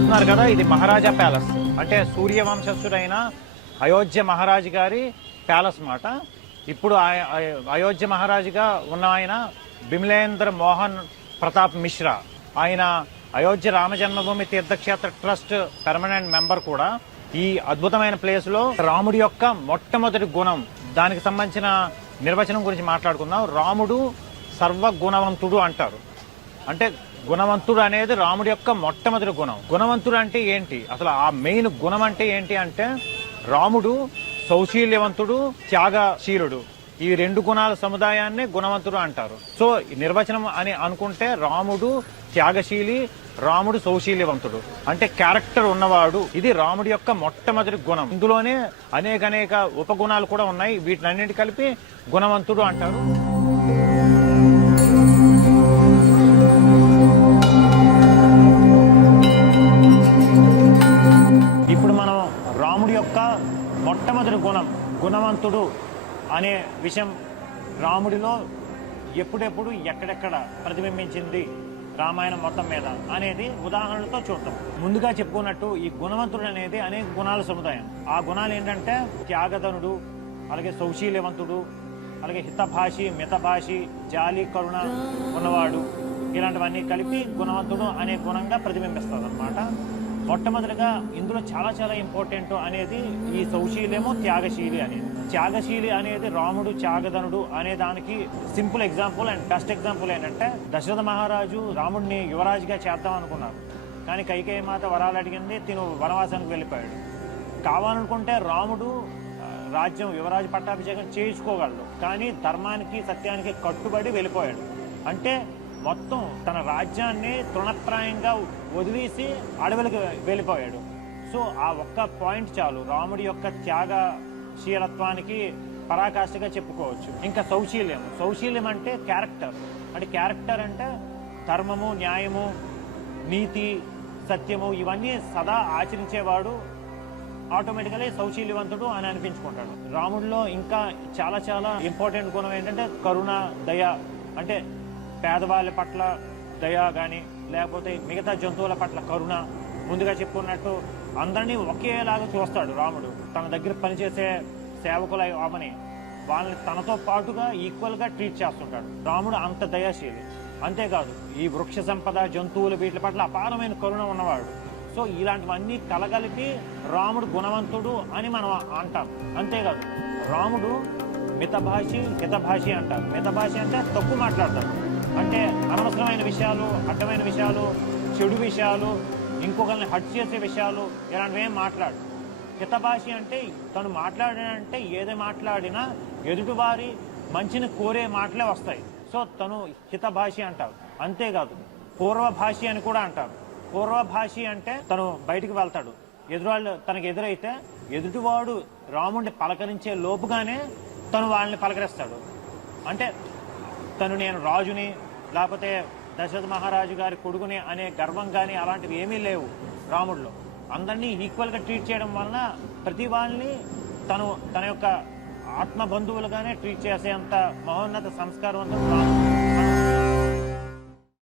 చూస్తున్నారు కదా, ఇది మహారాజా ప్యాలెస్. అంటే సూర్యవంశస్థుడైన అయోధ్య మహారాజు గారి ప్యాలెస్ మాట. ఇప్పుడు అయోధ్య మహారాజుగా ఉన్న ఆయన బిమలేంద్ర మోహన్ ప్రతాప్ మిశ్రా. ఆయన అయోధ్య రామజన్మభూమి తీర్థక్షేత్ర ట్రస్ట్ పర్మనెంట్ మెంబర్ కూడా. ఈ అద్భుతమైన ప్లేస్ లో రాముడి యొక్క మొట్టమొదటి గుణం, దానికి సంబంధించిన నిర్వచనం గురించి మాట్లాడుకుందాం. రాముడు సర్వగుణవంతుడు అంటారు. అంటే గుణవంతుడు అనేది రాముడి యొక్క మొట్టమొదటి గుణం. గుణవంతుడు అంటే ఏంటి, అసలు ఆ మెయిన్ గుణం అంటే ఏంటి అంటే, రాముడు సౌశీల్యవంతుడు, త్యాగశీలుడు. ఈ రెండు గుణాల సముదాయాన్ని గుణవంతుడు అంటారు. సో నిర్వచనం అని అనుకుంటే రాముడు త్యాగశీలి, రాముడు సౌశీల్యవంతుడు, అంటే క్యారెక్టర్ ఉన్నవాడు. ఇది రాముడి యొక్క మొట్టమొదటి గుణం. ఇందులోనే అనేక ఉపగుణాలు కూడా ఉన్నాయి. వీటినన్నిటి కలిపి గుణవంతుడు అంటారు. ఇప్పుడు మనం రాముడి యొక్క మొట్టమొదటి గుణం గుణవంతుడు అనే విషయం రాముడిలో ఎప్పుడెప్పుడు ఎక్కడెక్కడ ప్రతిబింబించింది రామాయణం మొత్తం మీద అనేది ఉదాహరణలతో చూద్దాం. ముందుగా చెప్పుకున్నట్టు ఈ గుణవంతుడు అనేది అనేక గుణాల సముదాయం. ఆ గుణాలు ఏంటంటే త్యాగధనుడు, అలాగే సౌశీల్యవంతుడు, అలాగే హితభాషి, మితభాషి, జాలి, కరుణ ఉన్నవాడు, ఇలాంటివన్నీ కలిపి గుణవంతుడు అనే గుణంగా ప్రతిబింబిస్తుంది అన్నమాట. మొట్టమొదటిగా ఇందులో చాలా ఇంపార్టెంట్ అనేది ఈ సౌశీల్యము, త్యాగశీలి అనేది. త్యాగశీలి అనేది రాముడు, త్యాగధనుడు అనే దానికి simple example and best example ఏంటంటే, దశరథ మహారాజు రాముడిని యువరాజుగా చేద్దాం అనుకున్నారు. కానీ కైకేయి మాత వరాలు అడిగింది, తిను వనవాసానికి వెళ్ళిపోయాడు. కావాలనుకుంటే రాముడు రాజ్యం యువరాజు పట్టాభిషేకం చేయించుకోగలడు, కానీ ధర్మానికి సత్యానికి కట్టుబడి వెళ్ళిపోయాడు. అంటే మొత్తం తన రాజ్యాన్ని తృణప్రాయంగా వదిలేసి అడవులకు వెళ్ళిపోయాడు. సో ఆ ఒక్క పాయింట్ చాలు రాముడి యొక్క త్యాగశీలత్వానికి పరాకాష్ఠగా చెప్పుకోవచ్చు. ఇంకా సౌశీల్యం అంటే క్యారెక్టర్. అంటే క్యారెక్టర్ అంటే ధర్మము, న్యాయము, నీతి, సత్యము ఇవన్నీ సదా ఆచరించేవాడు ఆటోమేటికలీ సౌశీల్యవంతుడు అని అనిపించుకుంటాడు. రాముడిలో ఇంకా చాలా ఇంపార్టెంట్ గుణం ఏంటంటే కరుణ, దయ. అంటే పేదవాళ్ళ పట్ల దయ కానీ, లేకపోతే మిగతా జంతువుల పట్ల కరుణ. ముందుగా చెప్పుకున్నట్టు అందరినీ ఒకేలాగా చూస్తాడు రాముడు. తన దగ్గర పనిచేసే సేవకుల అవని వాళ్ళని తనతో పాటుగా ఈక్వల్గా ట్రీట్ చేస్తుంటాడు. రాముడు అంత దయాశీలి. అంతేకాదు ఈ వృక్ష సంపద, జంతువులు వీటి పట్ల అపారమైన కరుణ ఉన్నవాడు. సో ఇలాంటివన్నీ కలగలిపి రాముడు గుణవంతుడు అని మనం అంటాం. అంతేకాదు రాముడు మితభాషి, హితభాషి అంటారు. మితభాషి అంటే తక్కువ మాట్లాడతాడు. అంటే అనవసరమైన విషయాలు, అడ్డమైన విషయాలు, చెడు విషయాలు, ఇంకొకరిని హట్ చేసే విషయాలు ఇలాంటివి ఏం మాట్లాడు. హితభాషి అంటే తను మాట్లాడాడంటే ఏది మాట్లాడినా ఎదుటివారి మంచిని కోరే మాటలే వస్తాయి. సో తను హితభాషి అంటారు. అంతేకాదు పూర్వభాషి అని కూడా అంటారు. పూర్వభాషి అంటే తను బయటికి వెళ్తాడు, ఎదురువాళ్ళు తనకు ఎదురైతే ఎదుటివాడు రాముడిని పలకరించే లోపుగానే తను వాళ్ళని పలకరిస్తాడు. అంటే తను నేను రాజుని, లేకపోతే దశరథ మహారాజు గారి కొడుకుని అనే గర్వం కానీ అలాంటివి ఏమీ లేవు రాముడిలో. అందరినీ ఈక్వల్గా ట్రీట్ చేయడం వలన ప్రతి వాళ్ళని తన యొక్క ఆత్మ బంధువులుగానే ట్రీట్ చేసేంత మహోన్నత సంస్కారవంతుడు రాముడు.